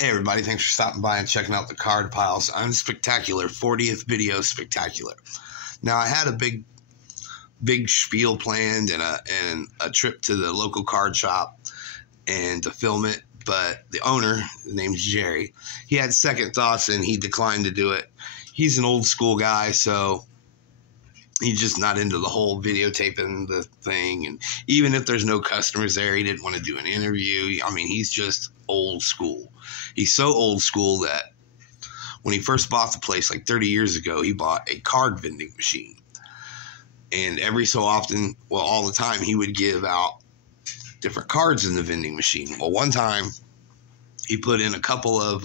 Hey everybody, thanks for stopping by and checking out the Card Pile's Unspectacular 40th Video Spectacular. Now, I had a big spiel planned and a trip to the local card shop and to film it, but the owner, his name's Jerry, he had second thoughts and he declined to do it. He's an old school guy, so he's just not into the whole videotaping the thing. And even if there's no customers there, he didn't want to do an interview. I mean, he's just old school. He's so old school that when he first bought the place, like 30 years ago, he bought a card vending machine. And every so often, well, all the time, he would give out different cards in the vending machine. Well, one time, he put in a couple of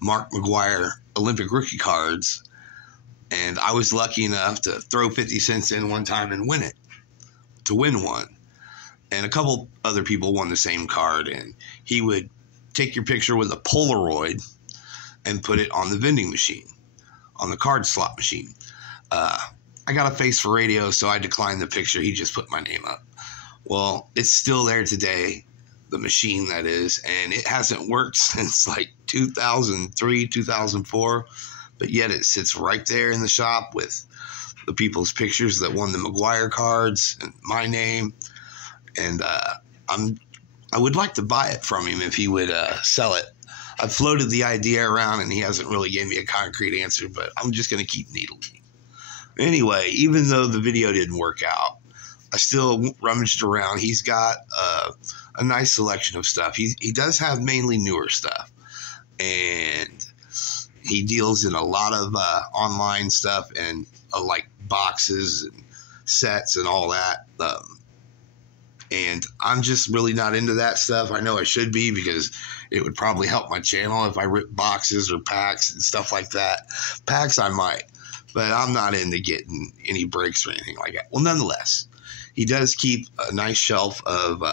Mark McGwire Olympic rookie cards, and I was lucky enough to throw 50 cents in one time and win one. And a couple other people won the same card, and he would take your picture with a Polaroid and put it on the vending machine, on the card slot machine. I got a face for radio, so I declined the picture. He just put my name up. Well, it's still there today, the machine that is, and it hasn't worked since like 2003, 2004, but yet it sits right there in the shop with the people's pictures that won the McGwire cards and my name. And I would like to buy it from him if he would sell it. I've floated the idea around, and he hasn't really given me a concrete answer, but I'm just going to keep needling. Anyway, even though the video didn't work out, I still rummaged around. He's got a nice selection of stuff. He does have mainly newer stuff, and he deals in a lot of online stuff and like boxes and sets and all that. And I'm just really not into that stuff. I know I should be, because it would probably help my channel if I rip boxes or packs and stuff like that. Packs I might, but I'm not into getting any breaks or anything like that. Well, nonetheless, he does keep a nice shelf of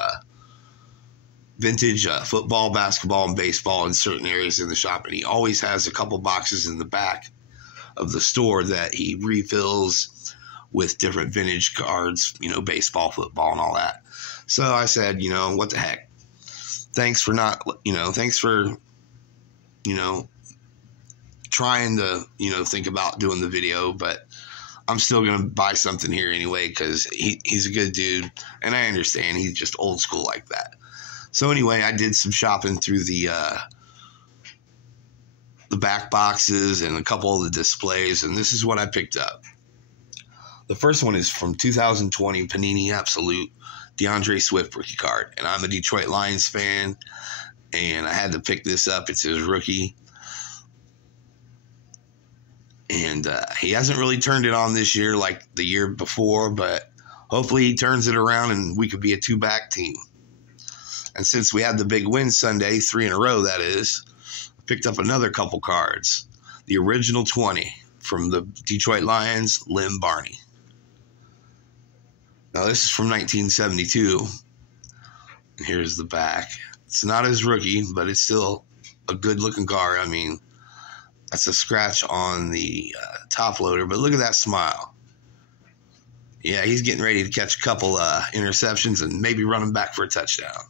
vintage football, basketball, and baseball in certain areas in the shop. And he always has a couple boxes in the back of the store that he refills with different vintage cards, baseball, football, and all that. So I said, what the heck? Thanks for trying to, think about doing the video, but I'm still going to buy something here anyway, because he's a good dude, and I understand he's just old school like that. So anyway, I did some shopping through the back boxes and a couple of the displays, and this is what I picked up. The first one is from 2020 Panini Absolute DeAndre Swift rookie card, and I'm a Detroit Lions fan, and I had to pick this up. It's his rookie, and he hasn't really turned it on this year like the year before, but hopefully he turns it around and we could be a two-back team. And since we had the big win Sunday, 3 in a row that is, I picked up another couple cards. The original 20 from the Detroit Lions, Lim Barney. Now, this is from 1972, and here's the back. It's not his rookie, but it's still a good-looking card. I mean, that's a scratch on the top loader, but look at that smile. Yeah, he's getting ready to catch a couple interceptions and maybe run them back for a touchdown.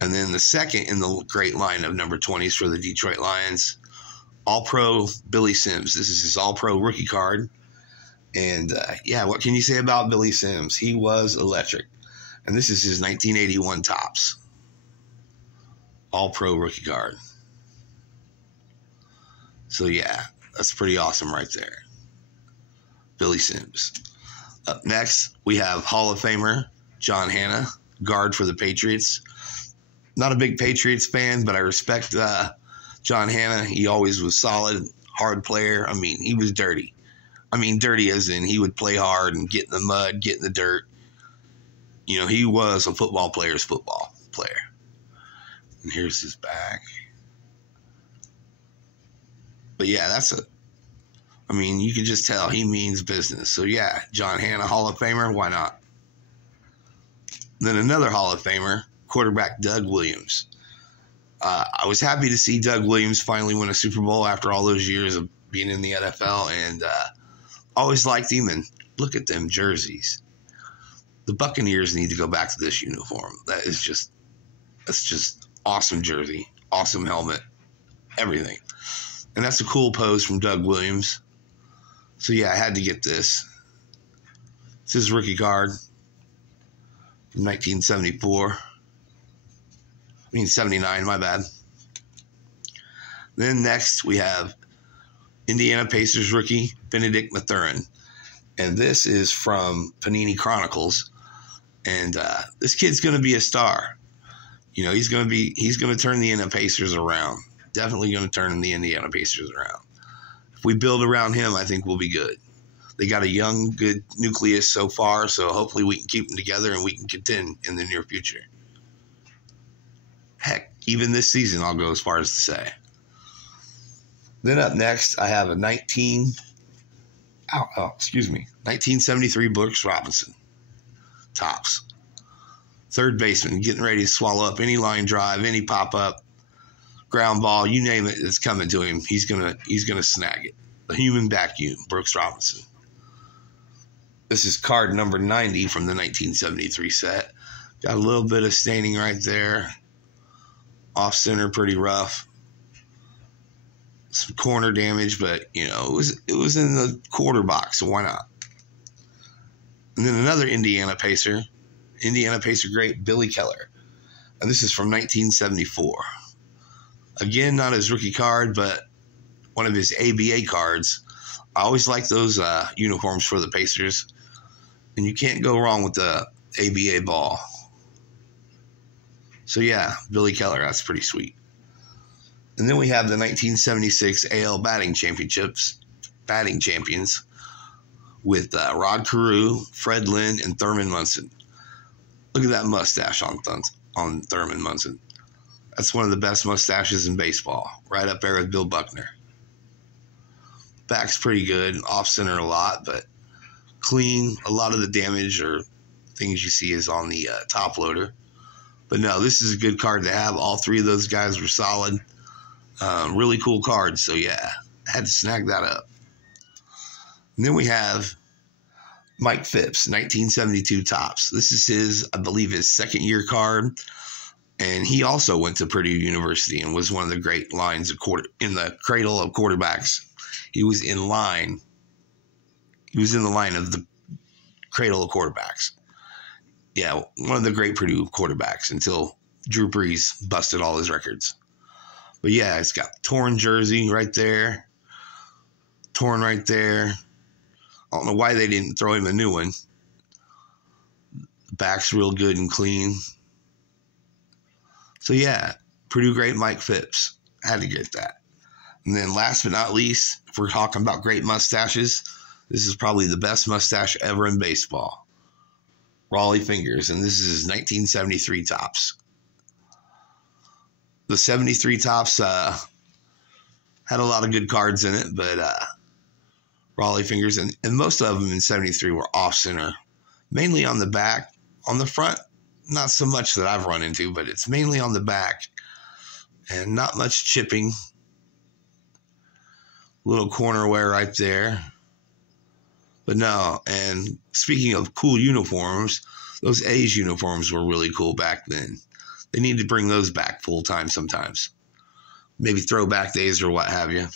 And then the second in the great line of number 20s for the Detroit Lions, All-Pro Billy Sims. This is his All-Pro rookie card. And, what can you say about Billy Sims? He was electric. And this is his 1981 Topps All-Pro rookie card. So, that's pretty awesome right there. Billy Sims. Up next, we have Hall of Famer John Hannah, guard for the Patriots. Not a big Patriots fan, but I respect John Hannah. He always was solid, hard player. I mean, he was dirty. I mean, dirty as in he would play hard and get in the mud, get in the dirt. He was a football player's football player. And here's his back. But you could just tell he means business. So John Hannah, Hall of Famer, why not? Then another Hall of Famer, quarterback Doug Williams. I was happy to see Doug Williams finally win a Super Bowl after all those years of being in the NFL, and always liked him. And look at them jerseys. The Buccaneers need to go back to this uniform. That's just awesome jersey. awesome helmet, everything. And that's a cool pose from Doug Williams. So yeah, I had to get this. It's his rookie card from 1974. 79, my bad. Then next we have Indiana Pacers rookie Benedict Mathurin. And this is from Panini Chronicles. And this kid's going to be a star. You know, he's going to turn the Indiana Pacers around. Definitely going to turn the Indiana Pacers around. If we build around him, I think we'll be good. They got a young, good nucleus so far, so hopefully we can keep them together and we can contend in the near future. Heck, even this season, I'll go as far as to say. Then up next, I have a 1973 Brooks Robinson. Tops. Third baseman, getting ready to swallow up any line drive, any pop-up, ground ball, you name it, it's coming to him. He's gonna snag it. The human vacuum, Brooks Robinson. This is card number 90 from the 1973 set. Got a little bit of staining right there. Off center, pretty rough. Some corner damage, but you know, it was in the quarter box, so why not? And then another Indiana Pacer great, Billy Keller. And this is from 1974. Again, not his rookie card, but one of his ABA cards. I always like those uniforms for the Pacers. And you can't go wrong with the ABA ball. So yeah, Billy Keller, that's pretty sweet. And then we have the 1976 AL batting champions with Rod Carew, Fred Lynn, and Thurman Munson. Look at that mustache on Thurman Munson. That's one of the best mustaches in baseball, right up there with Bill Buckner. Back's pretty good, off center a lot, but clean. A lot of the damage or things you see is on the top loader. But no, this is a good card to have. All three of those guys were solid. Really cool cards. So yeah, I had to snag that up. And then we have Mike Phipps, 1972 Topps. This is his, I believe, his second year card. And he also went to Purdue University and was one of the great lines of in the cradle of quarterbacks. He was in the line of the cradle of quarterbacks. Yeah, one of the great Purdue quarterbacks until Drew Brees busted all his records. But yeah, it's got torn jersey right there. Torn right there. I don't know why they didn't throw him a new one. The back's real good and clean. So yeah, Purdue great Mike Phipps. Had to get that. And then last but not least, if we're talking about great mustaches, this is probably the best mustache ever in baseball. Raleigh Fingers, and this is his 1973 Topps. The 73 Topps had a lot of good cards in it, but Raleigh Fingers, and most of them in 73 were off-center, mainly on the back. On the front, not so much that I've run into, but it's mainly on the back, and not much chipping. Little corner wear right there. But no, and speaking of cool uniforms, those A's uniforms were really cool back then. They need to bring those back full time sometimes. Maybe throwback days or what have you.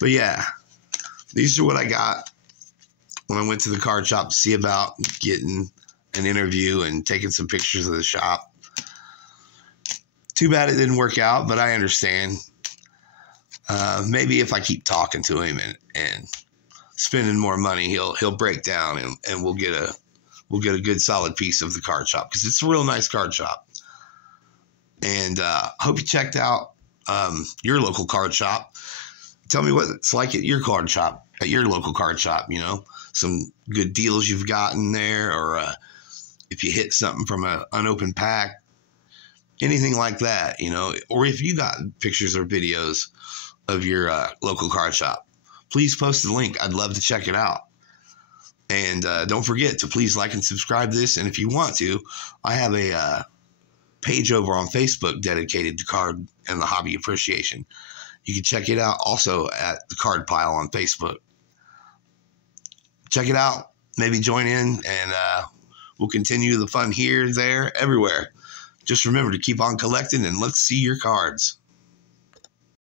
But yeah, these are what I got when I went to the card shop to see about getting an interview and taking some pictures of the shop. Too bad it didn't work out, but I understand. Maybe if I keep talking to him and spending more money, he'll break down and we'll get a good solid piece of the card shop, because it's a real nice card shop. And hope you checked out your local card shop. Tell me what it's like at your card shop, at your local card shop. You know, some good deals you've gotten there, or if you hit something from an unopened pack, anything like that. You know, or if you got pictures or videos of your local card shop, please post the link. I'd love to check it out. And don't forget to please like and subscribe to this. And if you want to, I have a page over on Facebook dedicated to card and the hobby appreciation. You can check it out also at the Card Pile on Facebook. Check it out. Maybe join in, and we'll continue the fun here, there, everywhere. Just remember to keep on collecting, and let's see your cards.